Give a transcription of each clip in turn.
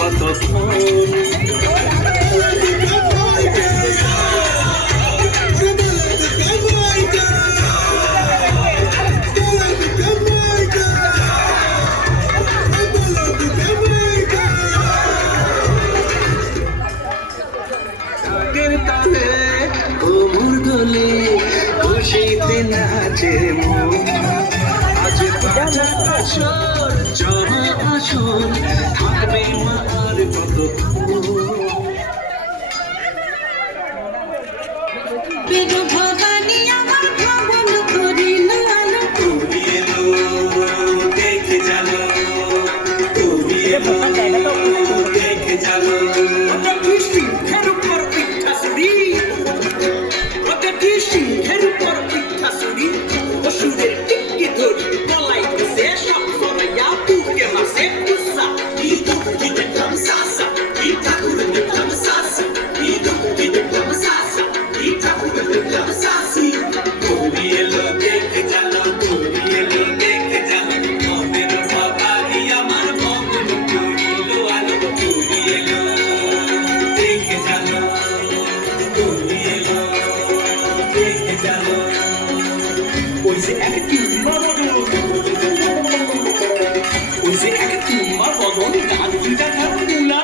কতক্ষণ কোমর দোলে খুশিতে নাচে মন আজ ৫ বছর জমা আসন থাকবে মা আর কতক্ষণ ভবানী আমার ভবন করিল আলো তুমি এলো দেখে জানো তুমি এলো দেখে জানো সিংহের উপর পিঠা সুরি সিংহের উপর পিঠা সুরি অসুরের টিকি ধরি বলাইতেছে সব সরাইয়া বুকে মাসে কুসা ইদু কি দেখলাম সাসা ই ঠাকুর দেখলাম সাসি ইদু কি দেখলাম সাসা ই ঠাকুর দেখলাম সাসি তুমি এলো দেখে জানো তুমি এলো দেখে জানো মনের ভবানী আমার ভবন করিল আলো তুমি এলো দেখে জানো তুমি এলো দেখে জানো ওই যে এক কিংবা বদন ওই যে এক কিংবা বদন গান দুইটা খান মুলা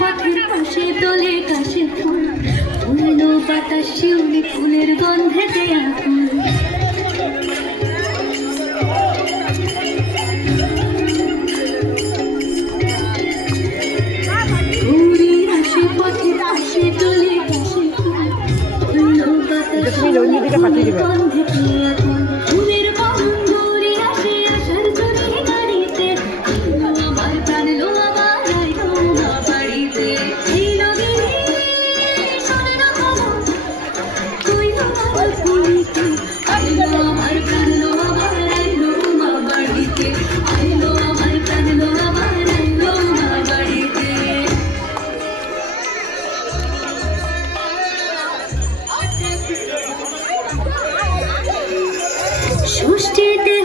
পাখির পাশে দোলে কাশে ফুল ফুল বাতাস শিউলি ফুলের গন্ধেতে আকুল ঘুরির আসে পাখির পাশে দোলে কাশে ফুল ফুল বাতাস শিউলি ফুলের গন্ধেতে আকুল ফুলের গন্ধ উড়ে আসে আসার জন্য গাড়িতে আমার প্রাণ লো আমার ষষ্ঠীতে